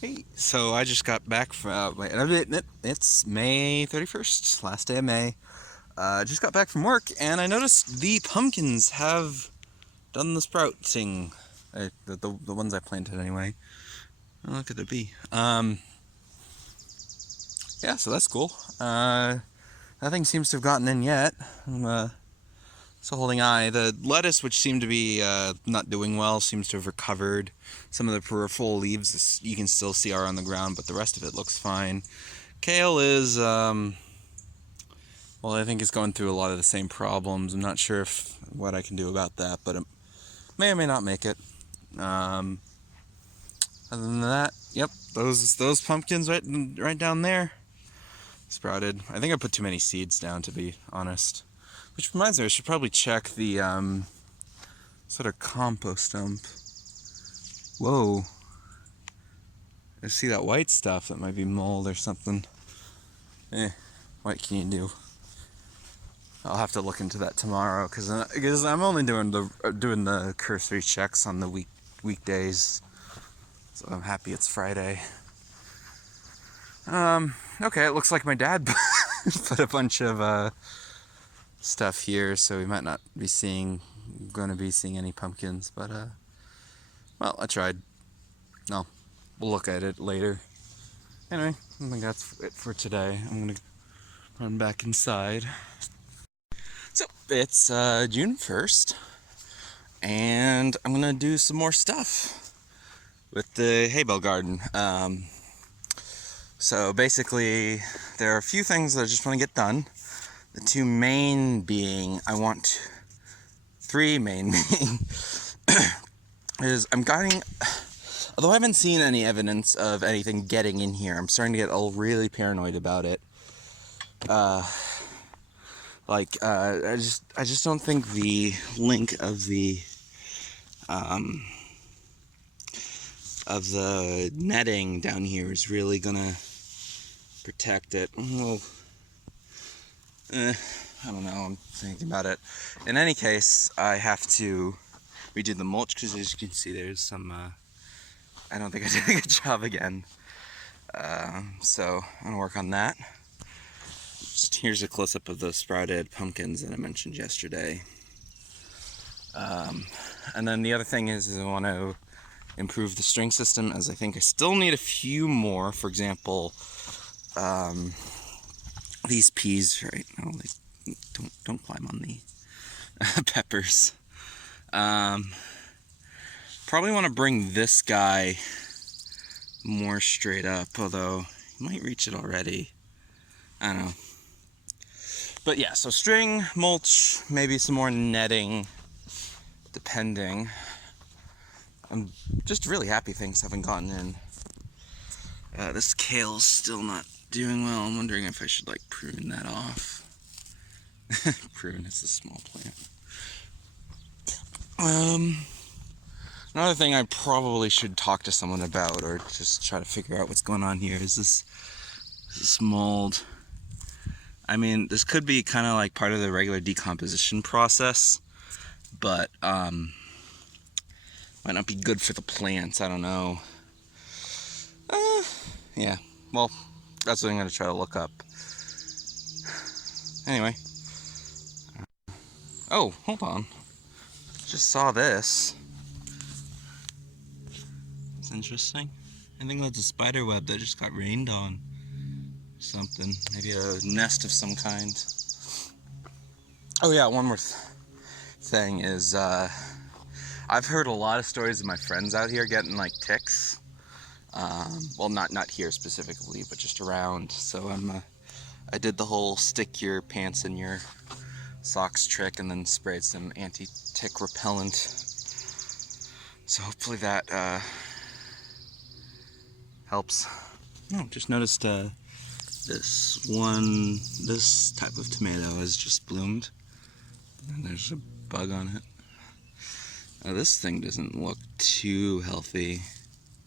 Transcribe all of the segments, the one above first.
Hey, so I just got back from, it's May 31st, last day of May. Just got back from work and I noticed the pumpkins have done the sprouting. The ones I planted anyway. Oh, look at the bee. Yeah, so that's cool. Nothing seems to have gotten in yet. I'm still holding eye. The lettuce, which seemed to be not doing well, seems to have recovered. Some of the peripheral leaves you can still see are on the ground, but the rest of it looks fine. Kale is, well, I think it's going through a lot of the same problems. I'm not sure what I can do about that, but it may or may not make it. Other than that, yep, those pumpkins right down there sprouted. I think I put too many seeds down, to be honest. Which reminds me, I should probably check the sort of compost dump. Whoa. I see that white stuff. That might be mold or something. What can you do? I'll have to look into that tomorrow because I'm only doing the cursory checks on the weekdays. So I'm happy it's Friday. Okay, it looks like my dad put a bunch of stuff here, so we might not be gonna be seeing any pumpkins, but well, I tried. No, we'll look at it later. Anyway, I think that's it for today. I'm gonna run back inside. So it's June 1st, and I'm gonna do some more stuff with the hay bale garden. So basically, there are a few things that I just want to get done. The two main being, three main being, is although I haven't seen any evidence of anything getting in here, I'm starting to get really paranoid about it. I just don't think the link of the netting down here is really gonna protect it. Well, I don't know, I'm thinking about it. In any case, I have to redo the mulch because, as you can see, there's some, I don't think I did a good job again. So I'm gonna work on that. Here's a close-up of those sprouted pumpkins that I mentioned yesterday. And then the other thing is I want to improve the string system, as I think I still need a few more. For example, these peas right now, don't climb on the peppers. Probably want to bring this guy more straight up, although he might reach it already. I don't know. But yeah, so string, mulch, maybe some more netting, depending. I'm just really happy things haven't gotten in. This kale's still not doing well. I'm wondering if I should prune that off. Prune is a small plant. Another thing I probably should talk to someone about, or just try to figure out what's going on here, is this mold. I mean, this could be kind of like part of the regular decomposition process, but might not be good for the plants. I don't know. Yeah, well, that's what I'm going to try to look up. Anyway. Oh, hold on. Just saw this. It's interesting. I think that's a spider web that just got rained on. Something. Maybe a nest of some kind. Oh yeah, one more thing is, I've heard a lot of stories of my friends out here getting ticks. Well, not here specifically, but just around. So I did the whole stick your pants in your socks trick and then sprayed some anti-tick repellent. So hopefully that helps. No, just noticed this type of tomato has just bloomed, and there's a bug on it. Now this thing doesn't look too healthy.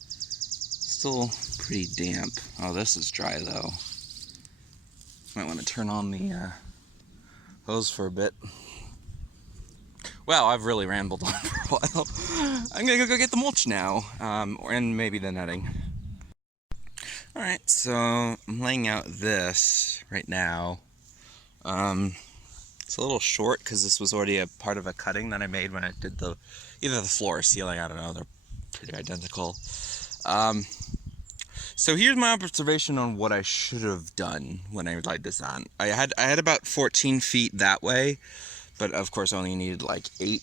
Still pretty damp. Oh, this is dry though. Might want to turn on the hose for a bit. Well, I've really rambled on for a while. I'm gonna go get the mulch now, and maybe the netting. Alright, so I'm laying out this right now. It's a little short because this was already a part of a cutting that I made when I did either the floor or ceiling, I don't know, they're pretty identical. So here's my observation on what I should have done when I laid this on. I had about 14 feet that way, but of course I only needed like 8.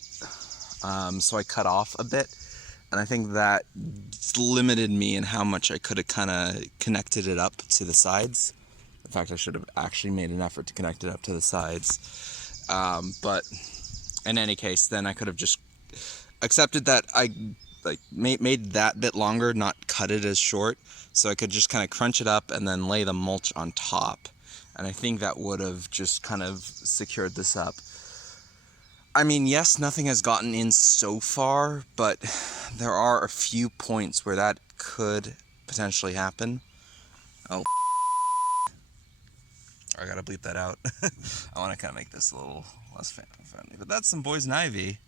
So I cut off a bit, and I think that limited me in how much I could have kind of connected it up to the sides. In fact, I should have actually made an effort to connect it up to the sides. But in any case, then I could have just accepted that I made that bit longer, not cut it as short, so I could just kind of crunch it up and then lay the mulch on top. And I think that would have just kind of secured this up. I mean, yes, nothing has gotten in so far, but there are a few points where that could potentially happen. Oh, I gotta bleep that out. I want to kind of make this a little less family-friendly, but that's some poison ivy.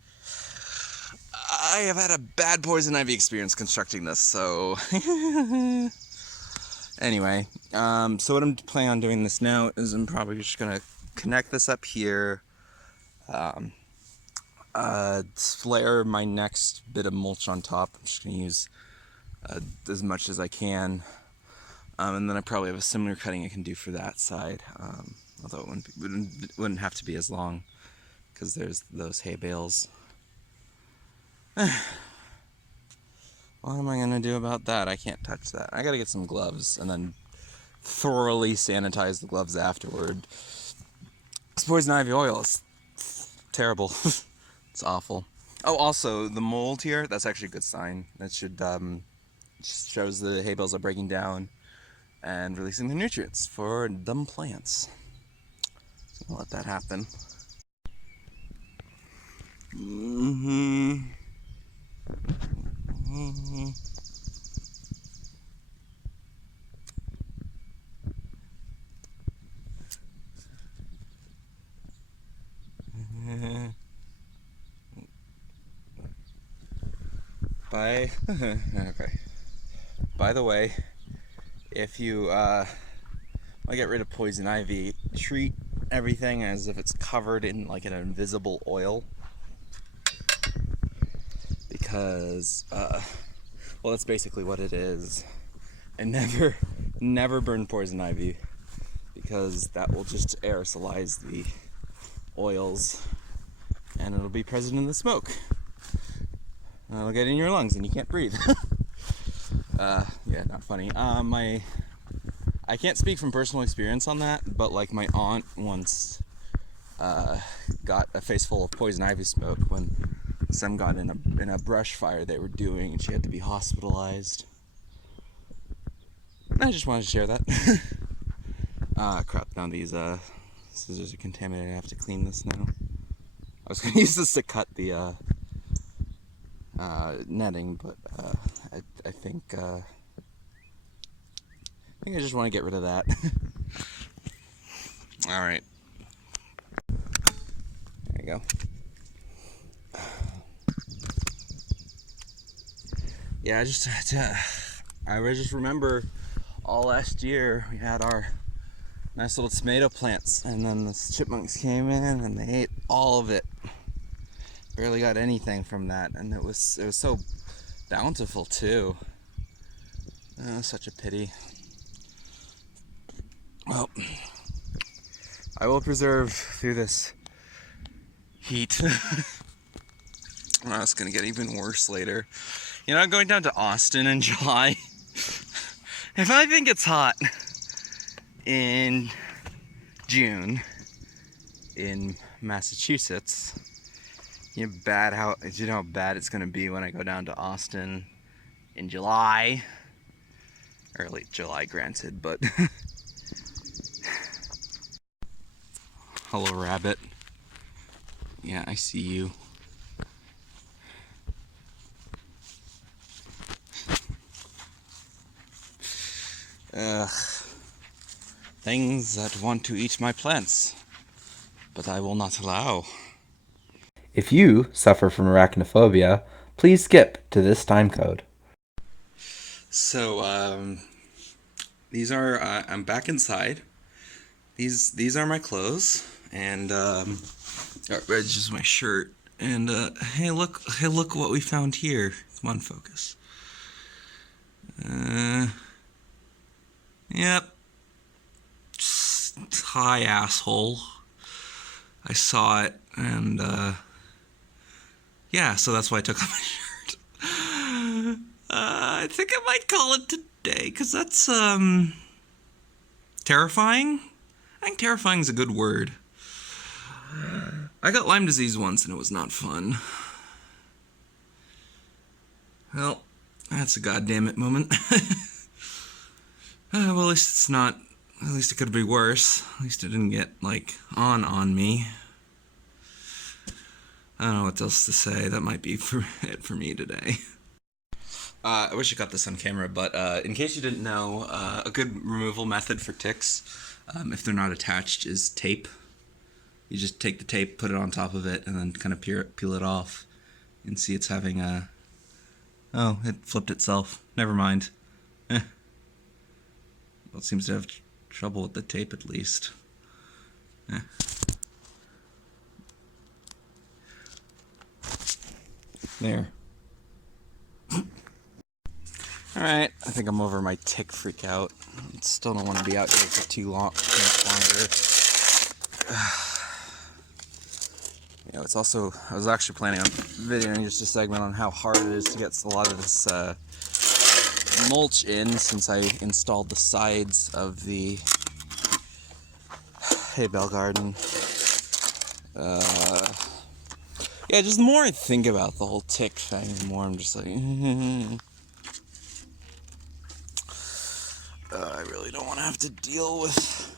I have had a bad poison ivy experience constructing this, so anyway, so what I'm planning on doing this now is I'm probably just gonna connect this up here, layer my next bit of mulch on top. I'm just gonna use as much as I can, and then I probably have a similar cutting I can do for that side, although it wouldn't have to be as long because there's those hay bales. What am I gonna do about that? I can't touch that. I gotta get some gloves and then thoroughly sanitize the gloves afterward. This poison ivy oil is terrible. It's awful. Oh, also the mold here, that's actually a good sign. That should shows the hay bales are breaking down and releasing the nutrients for them plants. So I'll let that happen. Okay. By the way, if you want to get rid of poison ivy, treat everything as if it's covered in like an invisible oil, because well, that's basically what it is. And never burn poison ivy, because that will just aerosolize the oils and it'll be present in the smoke. It'll get in your lungs and you can't breathe. Yeah, not funny. I can't speak from personal experience on that, but like my aunt once got a face full of poison ivy smoke when some got in a brush fire they were doing, and she had to be hospitalized. I just wanted to share that. Crap, now these scissors are contaminated. I have to clean this now. I was going to use this to cut the netting, but I think I just want to get rid of that. Alright. There you go. Yeah, I just remember all last year we had our nice little tomato plants, and then the chipmunks came in and they ate all of it. Barely got anything from that, and it was so bountiful too. Oh, such a pity. Well, I will preserve through this heat. Oh, it's gonna get even worse later. You know, going down to Austin in July. If I think it's hot in June in Massachusetts, you know how bad it's gonna be when I go down to Austin in July. Or late July, granted, but hello, rabbit. Yeah, I see you. Things that want to eat my plants, but I will not allow. If you suffer from arachnophobia, please skip to this time code. So, these are I'm back inside. These are my clothes, and it's just my shirt. And hey look what we found here. Come on, focus. Yep. Hi, asshole. I saw it, and yeah, so that's why I took off my shirt. I think I might call it today, because that's terrifying. I think terrifying is a good word. I got Lyme disease once, and it was not fun. Well, that's a goddamn it moment. Well, at least it's not. At least it could be worse. At least it didn't get, like, on me. I don't know what else to say. That might be it for me today. I wish I got this on camera, but in case you didn't know, a good removal method for ticks, if they're not attached, is tape. You just take the tape, put it on top of it, and then kind of peel it off. And see it's having a... Oh, it flipped itself. Never mind. Well, it seems to have trouble with the tape, at least. There. Alright, I think I'm over my tick freak out. Still don't want to be out here for too much longer. You know, it's also, I was actually planning on videoing just a segment on how hard it is to get a lot of this mulch in, since I installed the sides of the hay bale garden. Yeah, just the more I think about the whole tick thing, the more I'm just like, I really don't want to have to deal with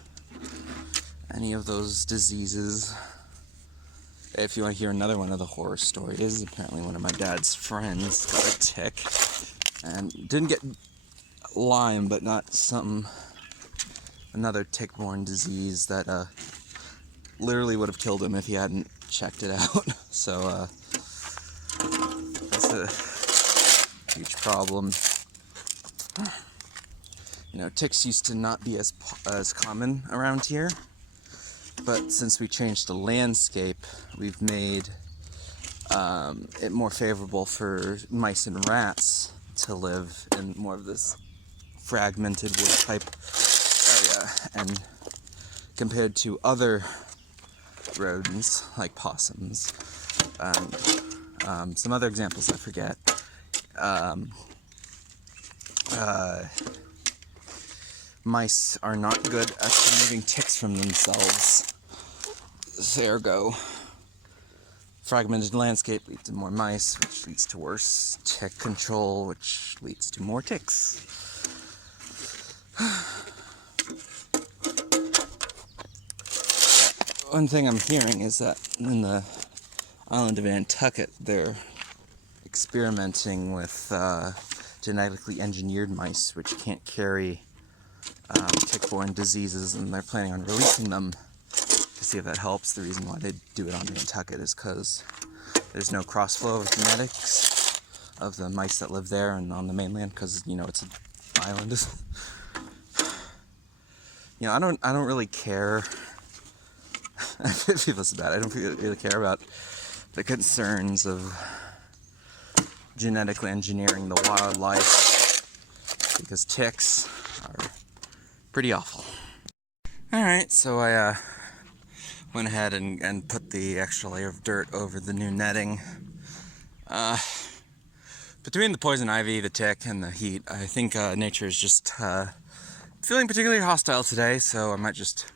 any of those diseases. If you want to hear another one of the horror stories, apparently one of my dad's friends got a tick and didn't get Lyme, but got another tick-borne disease that literally would have killed him if he hadn't checked it out. So that's a huge problem. You know, ticks used to not be as common around here, but since we changed the landscape, we've made it more favorable for mice and rats to live in more of this fragmented wood type area, and compared to other rodents like possums and some other examples I forget, mice are not good at removing ticks from themselves. Ergo, fragmented landscape leads to more mice, which leads to worse tick control, which leads to more ticks. One thing I'm hearing is that in the island of Nantucket, they're experimenting with genetically engineered mice, which can't carry tick-borne diseases, and they're planning on releasing them to see if that helps. The reason why they do it on Nantucket is because there's no cross-flow of genetics of the mice that live there and on the mainland, because, you know, it's an island. You know, I don't really care. I feel this bad. I don't really care about the concerns of genetically engineering the wildlife, because ticks are pretty awful. Alright, so I went ahead and put the extra layer of dirt over the new netting. Between the poison ivy, the tick, and the heat, I think nature is just feeling particularly hostile today, so I might just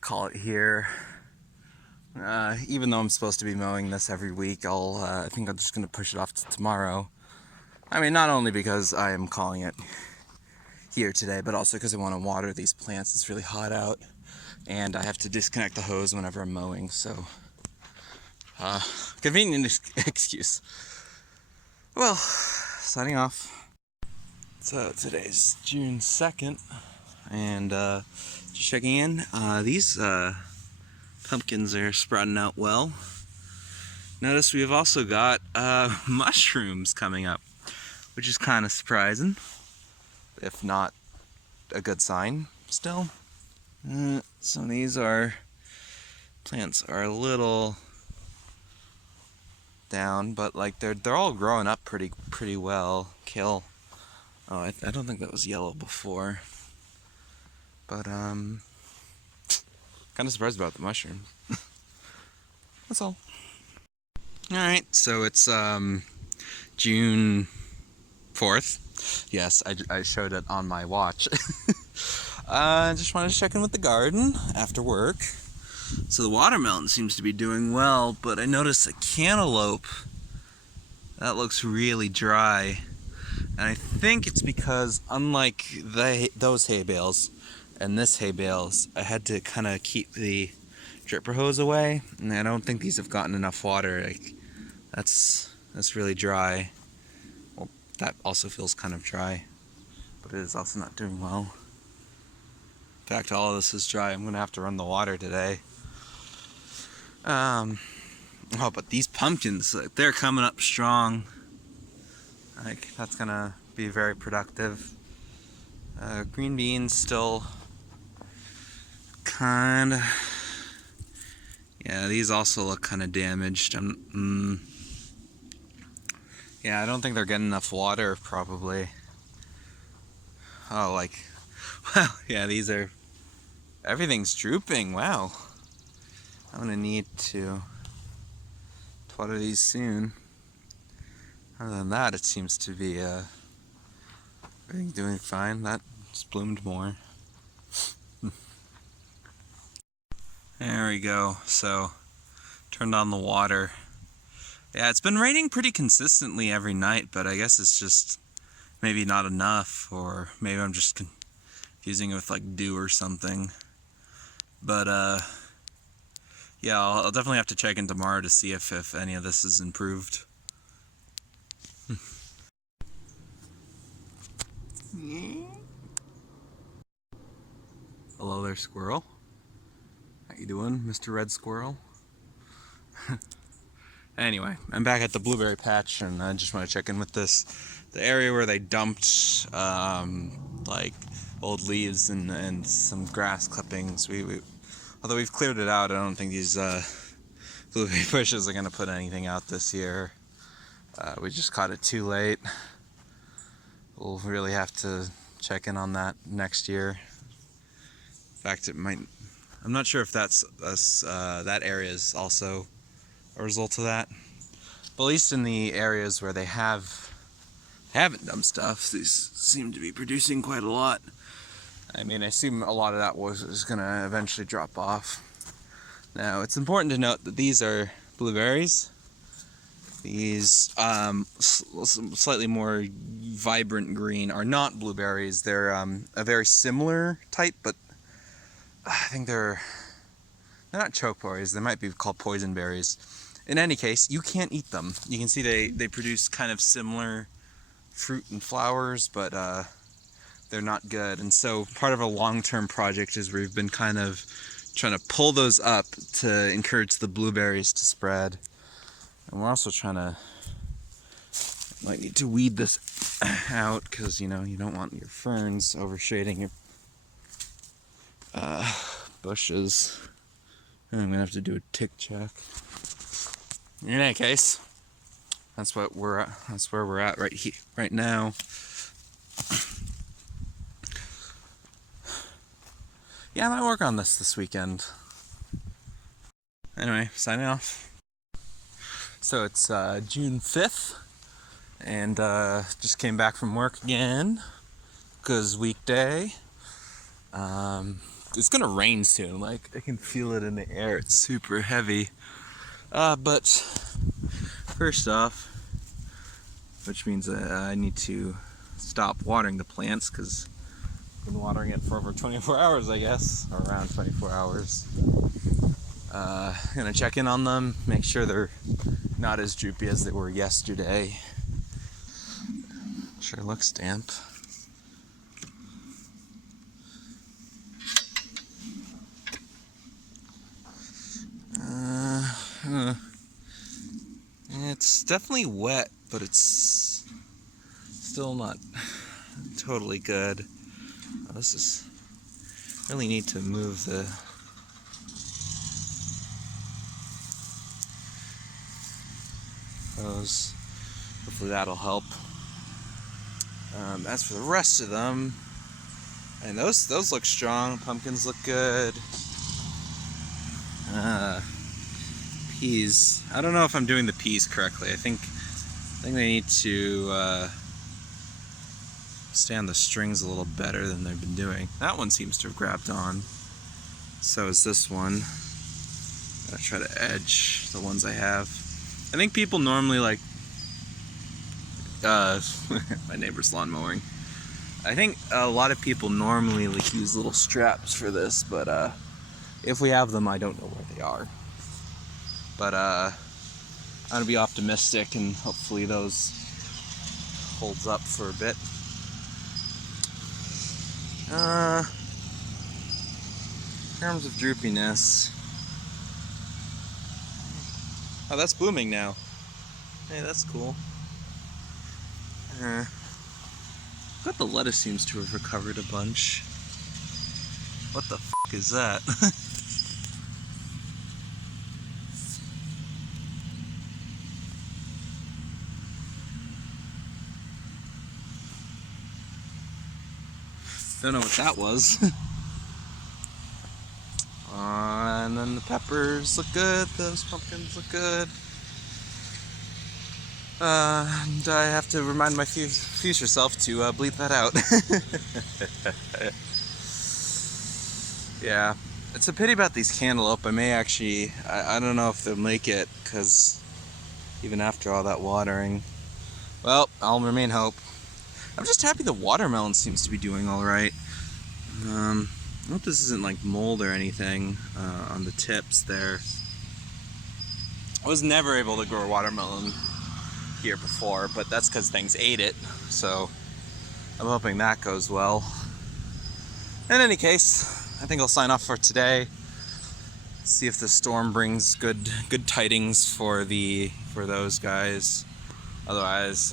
call it here. Even though I'm supposed to be mowing this every week, I think I'm just going to push it off to tomorrow. I mean, not only because I am calling it here today, but also because I want to water these plants. It's really hot out, and I have to disconnect the hose whenever I'm mowing, so convenient excuse. Well, signing off. So today's June 2nd, and just checking in. These pumpkins are sprouting out well. Notice we've also got mushrooms coming up, which is kind of surprising, if not a good sign still. Some of these plants are a little down, but like they're all growing up pretty well. Kale. Oh, I don't think that was yellow before, but kind of surprised about the mushroom. That's all. All right, so it's June 4th. Yes, I showed it on my watch. I just wanted to check in with the garden after work. So the watermelon seems to be doing well, but I noticed a cantaloupe that looks really dry. And I think it's because, unlike those hay bales and this hay bales, I had to kind of keep the dripper hose away, and I don't think these have gotten enough water. Like, that's really dry. Well, that also feels kind of dry, but it is also not doing well. In fact, all of this is dry. I'm gonna have to run the water today. Oh, but these pumpkins, they're coming up strong. Like, that's gonna be very productive. Green beans still kinda. Yeah, these also look kind of damaged. Yeah, I don't think they're getting enough water, probably. Oh, like, wow, yeah, everything's drooping, wow. I'm gonna need to water these soon. Other than that, it seems to be everything's doing fine. That just bloomed more. There we go. So, turned on the water. Yeah, it's been raining pretty consistently every night, but I guess it's just maybe not enough, or maybe I'm just confusing it with like dew or something. But yeah, I'll definitely have to check in tomorrow to see if any of this is improved. Hello there, squirrel. How you doing, Mr. Red Squirrel? Anyway, I'm back at the blueberry patch, and I just want to check in with the area where they dumped like old leaves and some grass clippings. Although we've cleared it out, I don't think these blueberry bushes are gonna put anything out this year. We just caught it too late. We'll really have to check in on that next year. In fact, it might. I'm not sure if that's us. That area is also a result of that. But at least in the areas where they haven't done stuff, these seem to be producing quite a lot. I mean, I assume a lot of that is going to eventually drop off. Now, it's important to note that these are blueberries. These slightly more vibrant green are not blueberries. They're a very similar type, but I think they're not chokeberries. They might be called poison berries. In any case, you can't eat them. You can see they produce kind of similar fruit and flowers, but they're not good. And so part of a long-term project is we've been kind of trying to pull those up to encourage the blueberries to spread. And we're also trying to need to weed this out, because you don't want your ferns overshading your bushes. And I'm gonna have to do a tick check. In any case, that's where we're at right now. Yeah, I might work on this weekend. Anyway, signing off. So it's June 5th, and just came back from work again, because weekday. It's gonna rain soon. Like, I can feel it in the air. It's super heavy. But first off, which means I need to stop watering the plants, because I've been watering it for over 24 hours, I guess, or around 24 hours. Gonna check in on them, make sure they're not as droopy as they were yesterday. Sure looks damp. It's definitely wet, but it's still not totally good. Oh, this is really need to move those. Hopefully that'll help. As for the rest of them, and those look strong. Pumpkins look good. Peas. I don't know if I'm doing the peas correctly. I think they need to stay on the strings a little better than they've been doing. That one seems to have grabbed on. So is this one. I'm gonna try to edge the ones I have. I think people normally like my neighbor's lawn mowing. I think a lot of people normally like use little straps for this, but if we have them, I don't know where they are. But I'm gonna be optimistic and hopefully those holds up for a bit. In terms of droopiness, oh, that's blooming now. Hey, that's cool. But the lettuce seems to have recovered a bunch. What the f*** is that? Don't know what that was. And then the peppers look good, those pumpkins look good. And I have to remind my future self to bleep that out. Yeah, it's a pity about these cantaloupe. I may actually, I don't know if they'll make it, because even after all that watering. Well, I'll remain hope. I'm just happy the watermelon seems to be doing alright. I hope this isn't like mold or anything on the tips there. I was never able to grow a watermelon here before, but that's because things ate it, so I'm hoping that goes well. In any case, I think I'll sign off for today. See if the storm brings good tidings for those guys. Otherwise,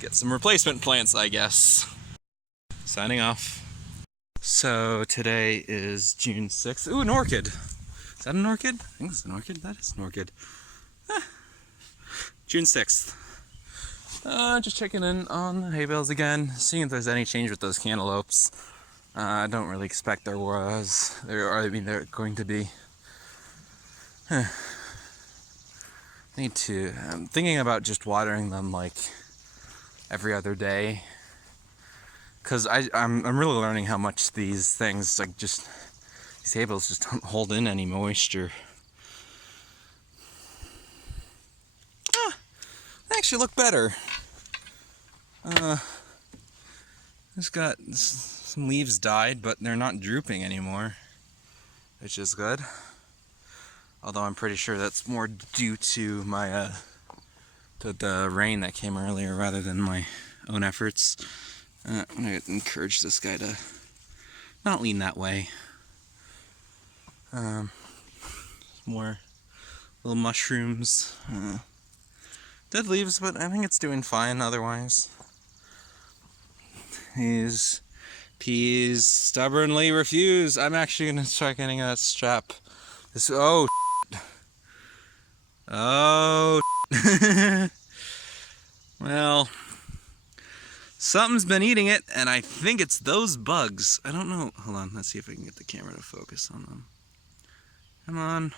get some replacement plants, I guess. Signing off. So today is June 6th. Ooh, an orchid. Is that an orchid? I think it's an orchid. That is an orchid. June 6th. Just checking in on the hay bales again, seeing if there's any change with those cantaloupes. I don't really expect there was. They're going to be. I'm thinking about just watering them like every other day. Because I'm really learning how much these things, like these hay bales just don't hold in any moisture. They actually look better. It's got some leaves died, but they're not drooping anymore, which is good. Although I'm pretty sure that's more due to my to the rain that came earlier rather than my own efforts. I'm gonna encourage this guy to not lean that way. More little mushrooms. Dead leaves, but I think it's doing fine otherwise. These peas stubbornly refuse. I'm actually gonna try getting that strap. Oh. Well, something's been eating it, and I think it's those bugs. I don't know. Hold on, let's see if I can get the camera to focus on them. Come on.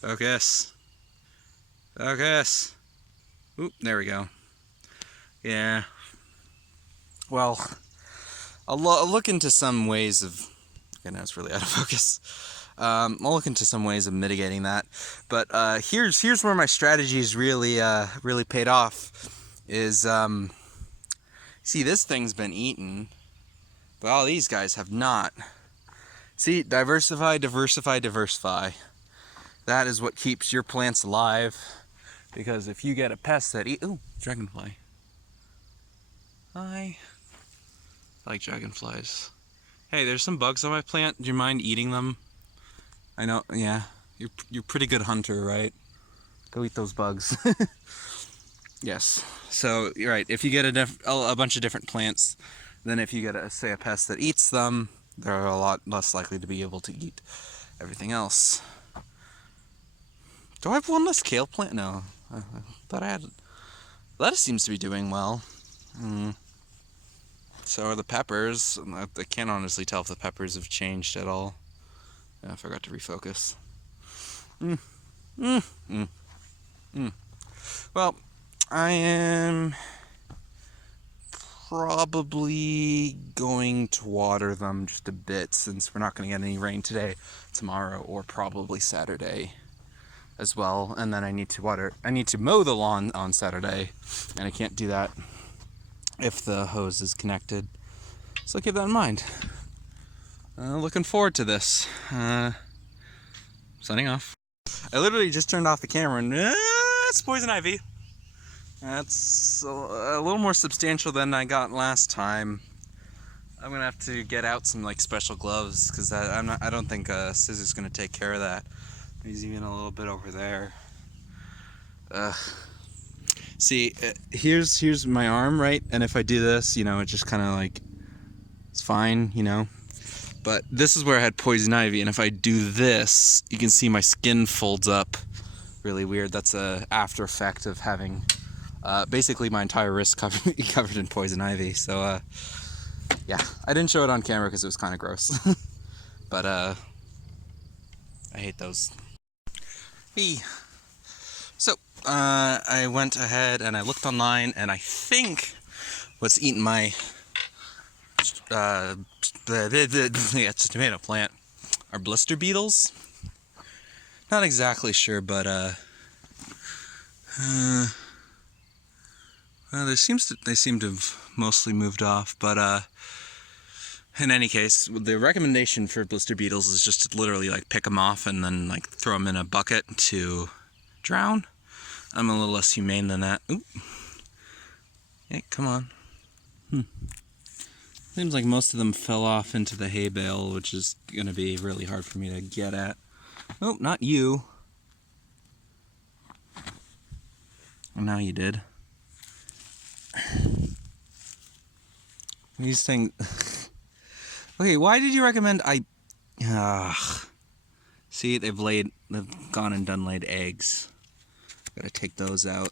Focus. Focus. Oop, there we go. Yeah. Well, I'll look into some ways of. Okay, now it's really out of focus. I'll look into some ways of mitigating that. But here's where my strategies really paid off. Is see, this thing's been eaten, but all these guys have not. See, diversify, diversify, diversify. That is what keeps your plants alive. Because if you get a pest that ooh, dragonfly. Hi. I like dragonflies. Hey, there's some bugs on my plant. Do you mind eating them? I know, yeah. You're a pretty good hunter, right? Go eat those bugs. Yes. So, you're right. If you get a bunch of different plants then if you get, say, a pest that eats them, they're a lot less likely to be able to eat everything else. Do I have one less kale plant? No. I thought I had... Lettuce seems to be doing well. So are the peppers. I can't honestly tell if the peppers have changed at all. I forgot to refocus. Well, I am probably going to water them just a bit, since we're not going to get any rain today, tomorrow, or probably Saturday as well. And then I need to mow the lawn on Saturday, and I can't do that if the hose is connected. So keep that in mind. Looking forward to this. Signing off. I literally just turned off the camera and it's poison ivy. That's a little more substantial than I got last time. I'm gonna have to get out some like special gloves, because I don't think Scissor's gonna take care of that. He's even a little bit over there. See, here's my arm, right? And if I do this, you know, it just kind of like, it's fine, you know. But this is where I had poison ivy, and if I do this, you can see my skin folds up really weird. That's a after effect of having basically my entire wrist covered in poison ivy. So yeah, I didn't show it on camera because it was kind of gross. But I hate those. Hey. So I went ahead and I looked online, and I think what's eating my it's a tomato plant are blister beetles. Not exactly sure, but well, they seem to have mostly moved off. But in any case, the recommendation for blister beetles is just to literally like pick them off and then like throw them in a bucket to drown. I'm a little less humane than that. Oop. Hey, come on. Seems like most of them fell off into the hay bale, which is going to be really hard for me to get at. Oh, not you. Oh, now you did. These things... Okay, why did you recommend See, they've gone and done laid eggs. Gotta take those out.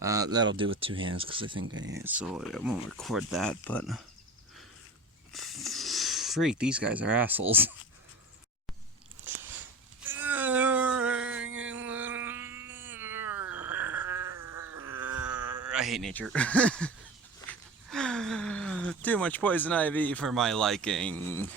That'll do with two hands, because I think so I won't record that, but freak, these guys are assholes. I hate nature. Too much poison ivy for my liking.